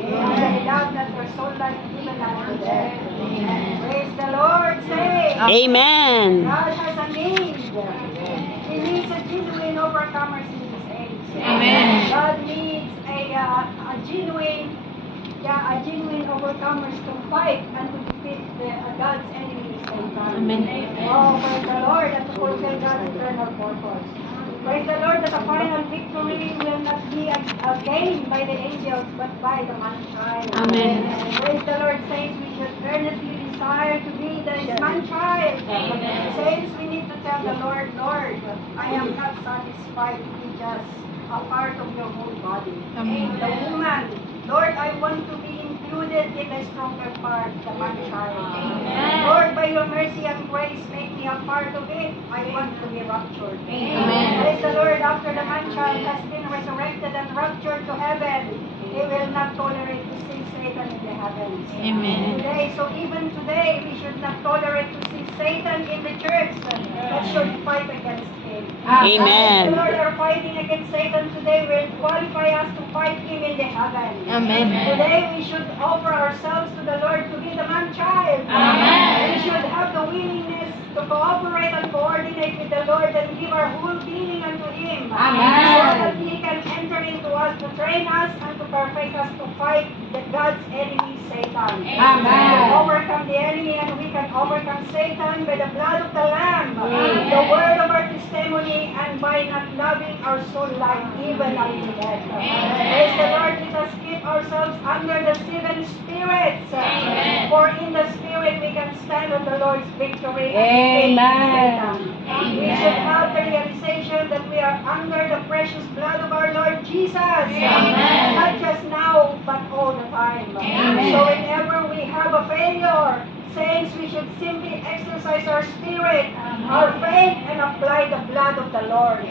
They love not their soul like even unto death. Praise the Lord, say. Amen. God has a need. He needs a genuine overcomers in this age. Amen. God needs a genuine overcomers to fight and to defeat God's enemies. Amen. Oh, praise the Lord, and to fulfill God's eternal purpose. Praise the Lord that the final victory will not be gained by the angels, but by the man-child. Amen. Praise the Lord, saints, we should earnestly desire to be the man-child. Saints, we need to tell the Lord, Lord, I am not satisfied to be just a part of your whole body. Amen. The woman, Lord, I want to be included in the stronger part, the man-child. Lord, by your mercy and grace, make me a part of it. I want to be raptured. Amen. Praise the Lord, after the man-child has been resurrected and raptured to heaven, he will not tolerate to see Satan in the heavens. Amen. So even today, we should not tolerate to see Satan in the church, but should fight against him. Amen. The Lord, our fighting against Satan today will qualify us to fight him in the heaven. Amen. Today we should offer ourselves to the Lord to be the man-child. Amen. We should have the willingness to cooperate and coordinate with the Lord and give our whole being unto Him. Amen. So that He can enter into us to train us and to perfect us to fight God's enemy, Satan. Amen. We can overcome the enemy and we can overcome Satan by the blood of the Lamb, the word of our testimony, and by not loving our soul life even unto death. Praise the Lord, let us keep ourselves under the 7 spirits. For in the spirit we can stand on the Lord's victory. Amen. We should have the realization that we are under the precious blood of our Lord Jesus. Not just now, but all the time. So whenever we have a failure, saints, we should simply exercise our spirit, our faith, and apply the blood of the Lord.